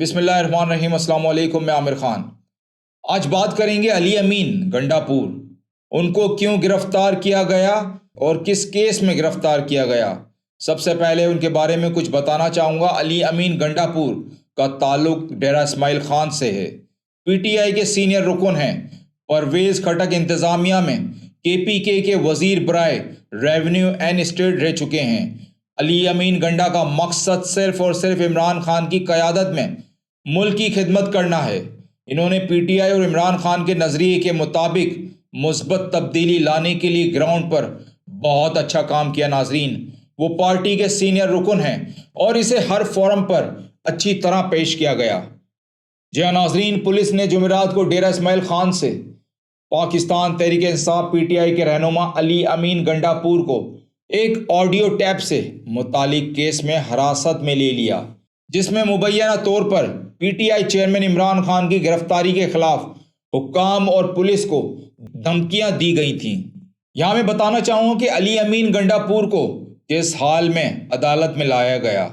बिस्मिल्लाहिर्रहमानिर्रहीम। अस्सलाम वालेकुम। मैं आमिर खान। आज बात करेंगे अली अमीन गंडापुर। उनको क्यों गिरफ्तार किया गया और किस केस में गिरफ्तार किया गया। सबसे पहले उनके बारे में कुछ बताना चाहूँगा। अली अमीन गंडापुर का ताल्लुक डेरा इस्माइल खान से है। पीटीआई के सीनियर रुकन हैं। परवेज़ खटक इंतज़ामिया में केपीके के वज़ीर बराए रेवेन्यू एंड स्टेट रह चुके हैं। अली अमीन गंडा का मकसद सिर्फ़ और सिर्फ इमरान खान की क़यादत में मुल्क की खिदमत करना है। इन्होंने पीटीआई और इमरान खान के नज़रिए के मुताबिक मुस्बत तब्दीली लाने के लिए ग्राउंड पर बहुत अच्छा काम किया। नाजरीन, वो पार्टी के सीनियर रुकन हैं और इसे हर फोरम पर अच्छी तरह पेश किया गया। जी हाँ नाजरीन, पुलिस ने जुमेरात को डेरा इस्माइल खान से पाकिस्तान तहरीक इंसाफ पीटीआई के रहनुमा अली अमीन गंडापुर को एक ऑडियो टैप से मुतालिक केस में हिरासत में ले लिया, जिसमें मुबैना तौर पर पीटीआई चेयरमैन इमरान खान की गिरफ्तारी के खिलाफ हुक्काम और पुलिस को धमकियां दी गई थीं। यहाँ मैं बताना चाहूँगा कि अली अमीन गंडापुर को किस हाल में अदालत में लाया गया,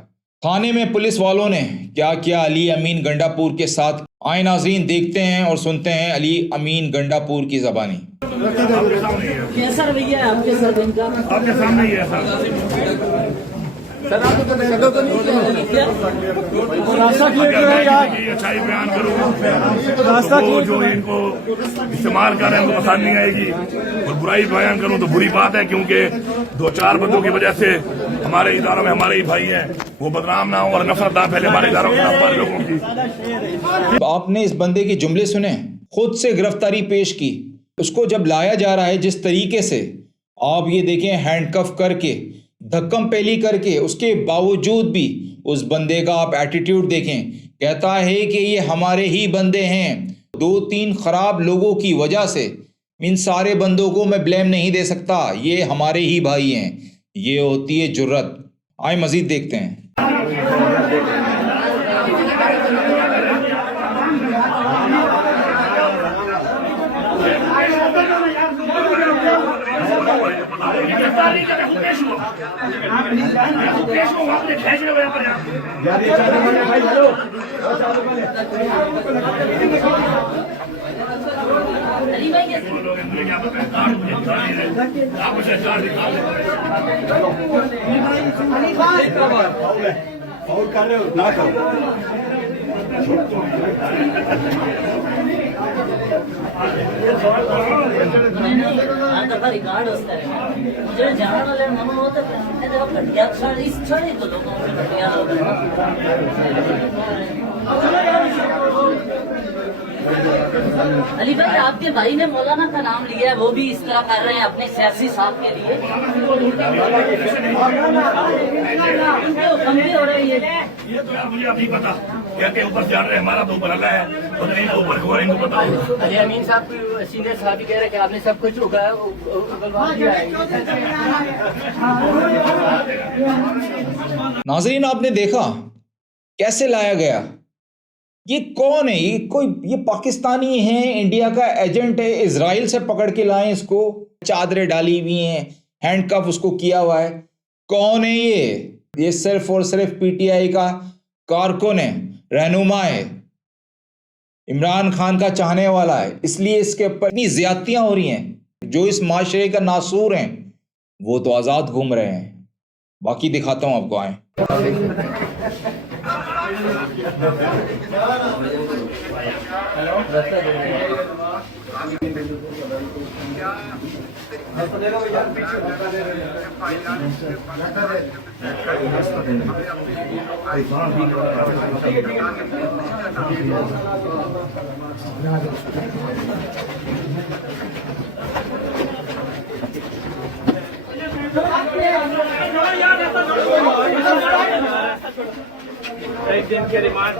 थाने में पुलिस वालों ने क्या किया अली अमीन गंडापुर के साथ। आए नाजरीन, देखते हैं और सुनते हैं अली अमीन गंडापुर की ज़बानी। कैसा रवैया है आपके साथ इनका? आपके सामने ही है सर। सर आपको तो शक्ल तो नहीं किया? रास्ता क्लियर करो यार। ये अच्छाई बयान करूँ रास्ता तो जो इनको इस्तेमाल कर रहे हैं उनको पसंद नहीं आएगी, और बुराई बयान करूँ तो बुरी बात है, क्योंकि दो चार बंदों की वजह से हमारे इदारों में हमारे ही भाई हैं वो बदनाम ना हो और नफरत ना फैले हमारे इदारों के हमारे लोगों की। आपने इस बंदे के जुमले सुने, खुद से गिरफ्तारी पेश की। उसको जब लाया जा रहा है जिस तरीके से, आप ये देखें, हैंडकफ करके धक्कम पेली करके, उसके बावजूद भी उस बंदे का आप एटीट्यूड देखें। कहता है कि ये हमारे ही बंदे हैं। दो तीन खराब लोगों की वजह से इन सारे बंदों को मैं ब्लेम नहीं दे सकता, ये हमारे ही भाई हैं। ये होती है जुर्रत। आए मजीद देखते हैं। अली भाई कैसे? और कर रहे हो ना करो। रिकॉर्ड होता है मुझे जाने वाले मन होता है घटिया छड़ी तो लोगों में घटिया अली भाई आपके भाई ने मौलाना का नाम लिया है, वो भी इस तरह कर रहे हैं अपने सियासी साथ के लिए। हो रही है ये तो यार मुझे अभी पता क्या ऊपर जान रहे हमारा तो ऊपर अल्लाह है, और इनको ऊपर को इनको पता है। अली अमीन साहब सीनियर साहब कह रहे हैं कि आपने सब कुछ उगलवा दिया है। नाजरीन, आपने देखा कैसे लाया गया। ये कौन है? ये पाकिस्तानी है, इंडिया का एजेंट है। इजराइल से पकड़ के लाए इसको, चादरें डाली हुई हैं, हैंडकफ उसको किया हुआ है। कौन है ये सिर्फ और सिर्फ पीटीआई का कारकुन है, रहनुमा है, इमरान खान का चाहने वाला है। इसलिए इसके ऊपर इतनी ज्यादतियां हो रही हैं। जो इस माशरे का नासूर हैं वो तो आज़ाद घूम रहे हैं। बाकी दिखाता हूँ आपको। आए एक दिन के रिमांड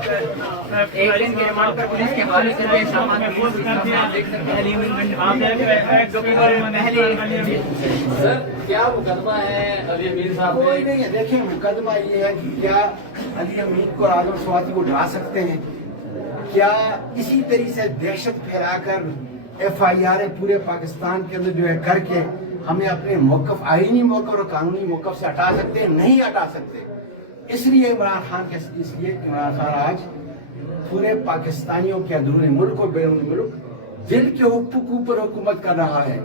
पर पुलिस के हवाले से पेश सामान देख सकते हैं। सर क्या मुकदमा है अली अमीन साहब? कोई नहीं है। देखिए, मुकदमा ये है कि क्या अली अमीन को और आजम स्वाति को डरा सकते हैं? क्या इसी तरीके से दहशत फैलाकर FIR पूरे पाकिस्तान के अंदर जो है करके हमें अपने मौकफ, आईनी मौकफ और कानूनी मौकफ से हटा सकते हैं? नहीं हटा सकते। इसलिए इमरान खान आज पूरे पाकिस्तानियों के अंदरूनी मुल्क और बैरून मुल्क दिल के ऊपर हुकूमत कर रहा है।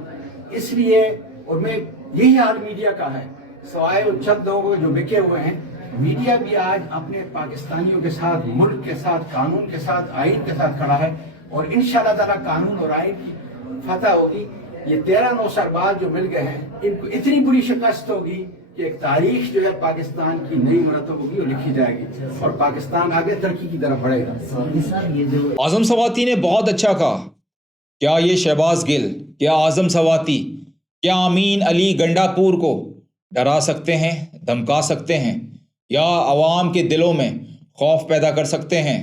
इसलिए और मैं यही हाल मीडिया का है, सवाए उन चंद लोगों जो बिके हुए हैं, मीडिया भी आज अपने पाकिस्तानियों के साथ, मुल्क के साथ, कानून के साथ, आइन के साथ खड़ा है और इंशाअल्लाह ताला कानून और आइन की फतह होगी। ये 13 नौसरबाज जो मिल गए हैं, इनको इतनी बुरी शिकस्त होगी कि एक तारीख जो है पाकिस्तान की नई मरतब होगी और लिखी जाएगी और पाकिस्तान आगे तरक्की की तरफ बढ़ेगा। साहब ये जो आज़म सवाती ने बहुत अच्छा कहा। क्या ये शहबाज गिल, क्या आज़म सवाती, क्या अमीन अली गंडापुर को डरा सकते हैं, धमका सकते हैं या अवाम के दिलों में खौफ पैदा कर सकते हैं?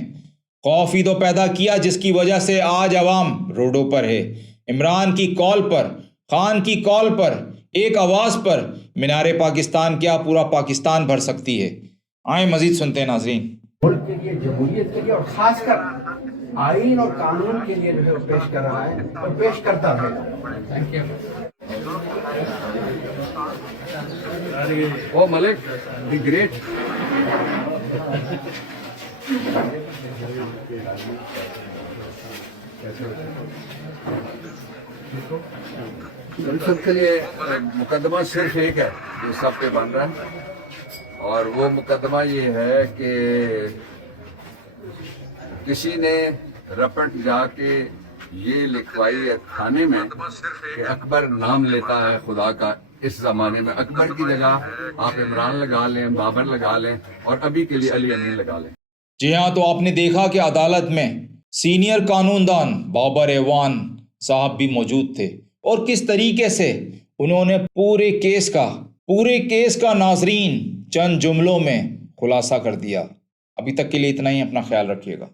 खौफ ही तो पैदा किया जिसकी वजह से आज अवाम रोडों पर है। इमरान की कॉल पर, खान की कॉल पर, एक आवाज़ पर मीनारे पाकिस्तान क्या पूरा पाकिस्तान भर सकती है। आए मजीद सुनते हैं नाजरीन। मुल्क के लिए, जमहूरियत के लिए और खासकर आइन और कानून के लिए जो है वो पेश कर रहा है और पेश करता रहेगा। Thank you. Oh Malik the great. दरअसल के लिए मुकदमा सिर्फ एक है जो सब पे बन रहा है और वो मुकदमा ये है कि किसी ने रपट जाके ये लिखवाई है थाने में कि अकबर नाम लेता है खुदा का। इस जमाने में अकबर की जगह आप इमरान लगा लें, बाबर लगा लें और अभी के लिए अली अमीन लगा लें। जी हाँ, तो आपने देखा कि अदालत में सीनियर कानूनदान बाबर एवान साहब भी मौजूद थे और किस तरीके से उन्होंने पूरे केस का नाजरीन चंद जुमलों में खुलासा कर दिया। अभी तक के लिए इतना ही, अपना ख्याल रखिएगा।